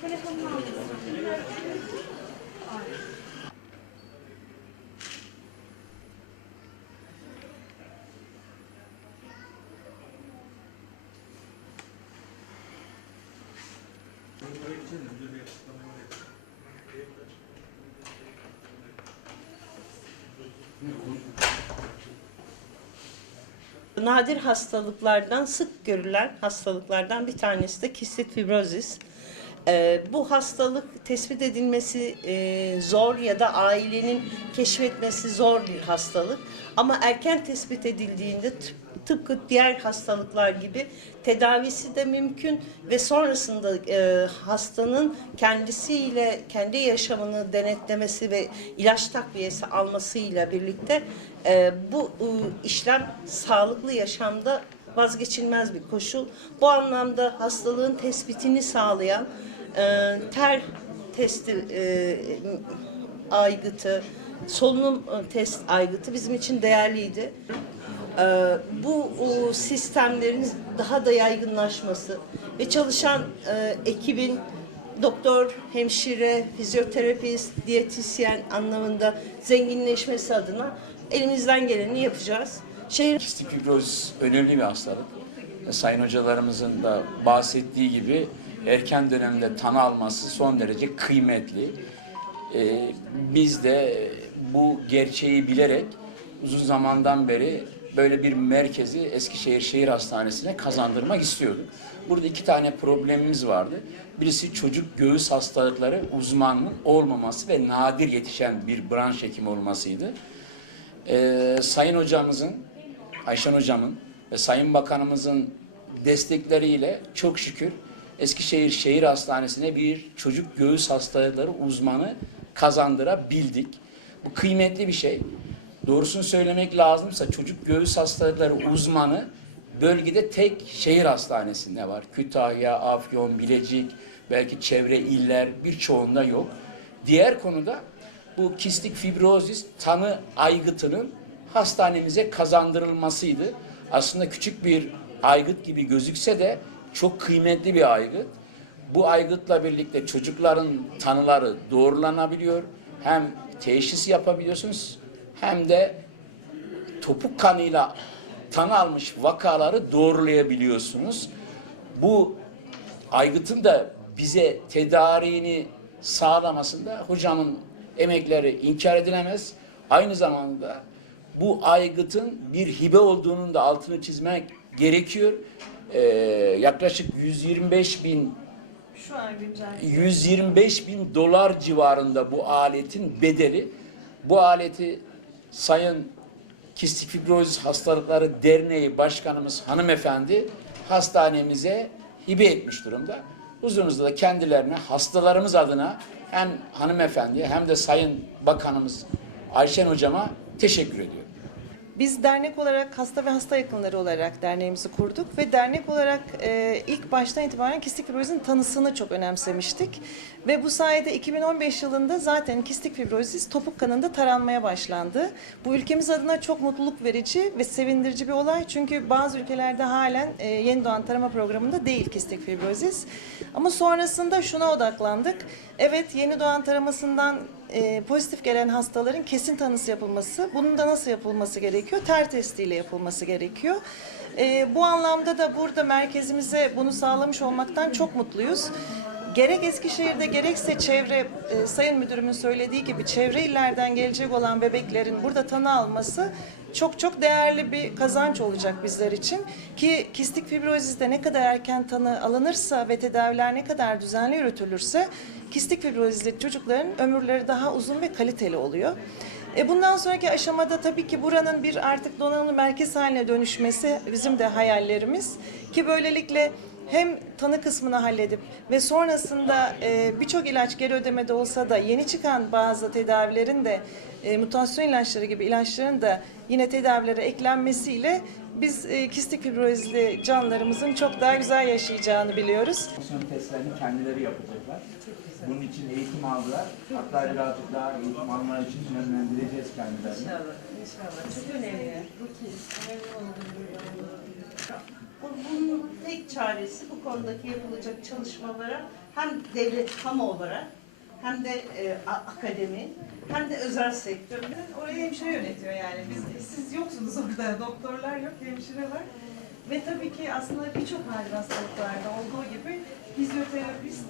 Telefonunu aldım. Nadir hastalıklardan sık görülen hastalıklardan bir tanesi de kistit fibrozis. Ee, bu hastalık tespit edilmesi e, zor ya da ailenin keşfetmesi zor bir hastalık. Ama erken tespit edildiğinde tıp- tıpkı diğer hastalıklar gibi tedavisi de mümkün ve sonrasında e, hastanın kendisiyle kendi yaşamını denetlemesi ve ilaç takviyesi almasıyla birlikte e, bu e, işlem sağlıklı yaşamda vazgeçilmez bir koşul. Bu anlamda hastalığın tespitini sağlayan e, ter testi e, aygıtı, solunum test aygıtı bizim için değerliydi. Ee, bu sistemlerin daha da yaygınlaşması ve çalışan e, ekibin doktor, hemşire, fizyoterapist, diyetisyen anlamında zenginleşmesi adına elimizden geleni yapacağız. Şehir Kistik fibroz önemli bir hastalık. E, Sayın hocalarımızın da bahsettiği gibi erken dönemde tanı alması son derece kıymetli. E, biz de bu gerçeği bilerek uzun zamandan beri böyle bir merkezi Eskişehir Şehir Hastanesi'ne kazandırmak istiyorduk. Burada iki tane problemimiz vardı. Birisi çocuk göğüs hastalıkları uzmanının olmaması ve nadir yetişen bir branş hekimi olmasıydı. Ee, Sayın hocamızın, Ayşen hocamın ve Sayın Bakanımızın destekleriyle çok şükür Eskişehir Şehir Hastanesi'ne bir çocuk göğüs hastalıkları uzmanı kazandırabildik. Bu kıymetli bir şey. Doğrusunu söylemek lazımsa çocuk göğüs hastalıkları uzmanı bölgede tek şehir hastanesinde var. Kütahya, Afyon, Bilecik, belki çevre iller birçoğunda yok. Diğer konuda bu kistik fibrozis tanı aygıtının hastanemize kazandırılmasıydı. Aslında küçük bir aygıt gibi gözükse de çok kıymetli bir aygıt. Bu aygıtla birlikte çocukların tanıları doğrulanabiliyor. Hem teşhis yapabiliyorsunuz hem de topuk kanıyla tanı almış vakaları doğrulayabiliyorsunuz. Bu aygıtın da bize tedariğini sağlamasında hocamın emekleri inkar edilemez. Aynı zamanda bu aygıtın bir hibe olduğunun da altını çizmek gerekiyor. Ee, yaklaşık 125 bin Şu an güncel. 125 bin dolar civarında bu aletin bedeli. Bu aleti Sayın Kistik Fibrozis Hastalıkları Derneği Başkanımız hanımefendi hastanemize hibe etmiş durumda. Huzurunuzda da kendilerine hastalarımız adına hem hanımefendiye hem de Sayın Bakanımız Ayşen Hocama teşekkür ediyorum. Biz dernek olarak hasta ve hasta yakınları olarak derneğimizi kurduk ve dernek olarak e, ilk baştan itibaren kistik fibrozin tanısını çok önemsemiştik. Ve bu sayede 2015 yılında zaten kistik fibrozis topuk kanında taranmaya başlandı. Bu ülkemiz adına çok mutluluk verici ve sevindirici bir olay. Çünkü bazı ülkelerde halen e, yeni doğan tarama programında değil kistik fibrozis. Ama sonrasında şuna odaklandık. Evet yeni doğan taramasından e, pozitif gelen hastaların kesin tanısı yapılması, bunun da nasıl yapılması gerekiyor? Ter testiyle yapılması gerekiyor. E, bu anlamda da burada merkezimize bunu sağlamış olmaktan çok mutluyuz. Gerek Eskişehir'de gerekse çevre, e, Sayın Müdürümün söylediği gibi çevre illerden gelecek olan bebeklerin burada tanı alması çok çok değerli bir kazanç olacak bizler için. Ki kistik fibrozizde ne kadar erken tanı alınırsa ve tedaviler ne kadar düzenli yürütülürse kistik fibrozizli çocukların ömürleri daha uzun ve kaliteli oluyor. E bundan sonraki aşamada tabii ki buranın bir artık donanımlı merkez haline dönüşmesi bizim de hayallerimiz. Ki böylelikle hem tanı kısmını halledip ve sonrasında e, birçok ilaç geri ödemede olsa da yeni çıkan bazı tedavilerin de e, mutasyon ilaçları gibi ilaçların da yine tedavilere eklenmesiyle biz e, kistik fibrozli canlarımızın çok daha güzel yaşayacağını biliyoruz. Fonksiyon testlerini kendileri yapacaklar. Bunun için eğitim aldılar. Hatta birazcık daha eğitim almaları için yönlendireceğiz kendilerini. İnşallah, inşallah. Çok önemli. Rutin. Önemli olduğunu bunun tek çaresi bu konudaki yapılacak çalışmalara hem devlet kamu olarak hem de e, akademi hem de özel sektör Orayı hemşire yönetiyor yani. Biz, siz yoksunuz orada. Doktorlar yok, hemşire var. Ve tabii ki aslında birçok nadir hastalıklarda olduğu gibi fizyoterapist